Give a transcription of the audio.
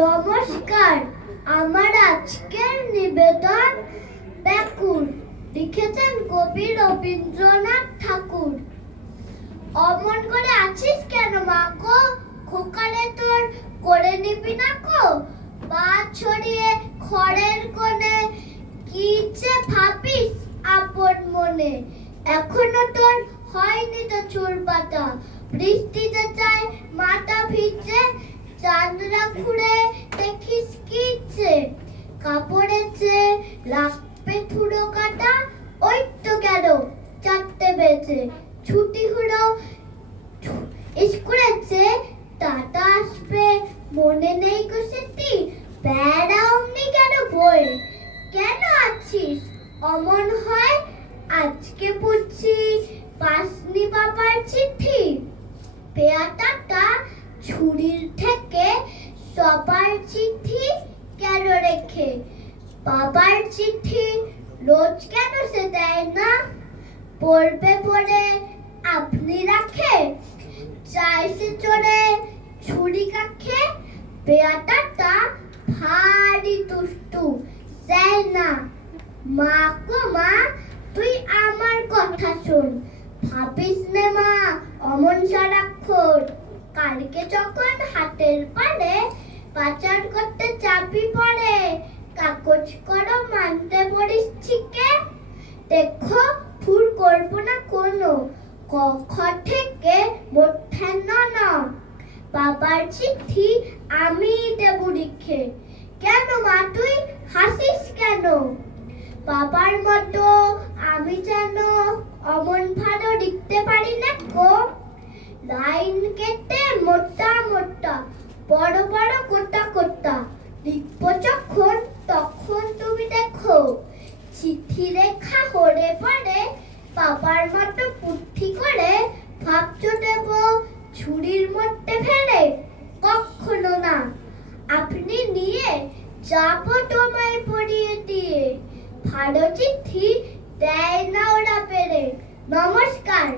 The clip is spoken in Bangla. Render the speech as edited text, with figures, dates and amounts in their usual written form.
নমস্কার, আমার আজকের নিবেদন ব্যাকুল, লিখেছেন কবি রবীন্দ্রনাথ ঠাকুর। অমন করে আছিস কেন মা গো, খোকারে তোর করে নিবি না কো? পা ছড়িয়ে খড়ের কোণে কি যে ভাবিস আপন মনে। এখনো তোর হয়নি তো চুল পাতা, বৃষ্টিতে চায় মাথা ভিজে। চাঁদরা ঘুরে দেখিস কি ইচ্ছে, কাপড়ের চেয়ে লাগবে থুড়ো কাটা। ওই তো গেল 4টে বেজে, ছুটি হলো স্কুলের চেয়ে টাটা আসবে মনে নেই গো সেটি। বেড়াওনি কেন বই, কেন আছিস অমন হয়? আজকে বুঝছি পাসনি বাবার চিঠি। পেয়াটাটা ছুরির থেকে সবার চিঠি কেন রেখে? বাবার চিঠি রোজ কেন সে দেয় না? পড়বে পড়ে আপনি রাখে, চাইছে চড়ে ছুরি কাখে। পেয়াটাটা ভারী দুষ্টু, দেয় না। মা গো মা, তুই আমার কথা শোন, ভাবিস নে মা অমন সারাক্ষণ। কালকে যখন হাটের পারে পাচার করতে চাপি পড়ে, কাগজ করো মানতে পড়িস ঠিকে। দেখো ভুল করবো না কোনো, ক থেকে মোটে ন। বাবার চিঠি আমি দেব লিখে। কেন মা তুই হাসিস কেন? বাবার মতো আমি যেন অমন ভালো লিখতে পারি না গো। লাইন কেটে মোটা মোটা, বড় বড় গোটা গোটা লিখবো যখন তখন তুমি দেখো। চিঠি লেখা হলে পরে বাবার মতো বুদ্ধি করে ভাবছো দেব ছুরির মধ্যে ফেলে? কখনো না। আপনি নিয়ে যাবো তোমায় পড়িয়ে দিয়ে, ভালো চিঠি দেয় না ওরা পেরে। নমস্কার।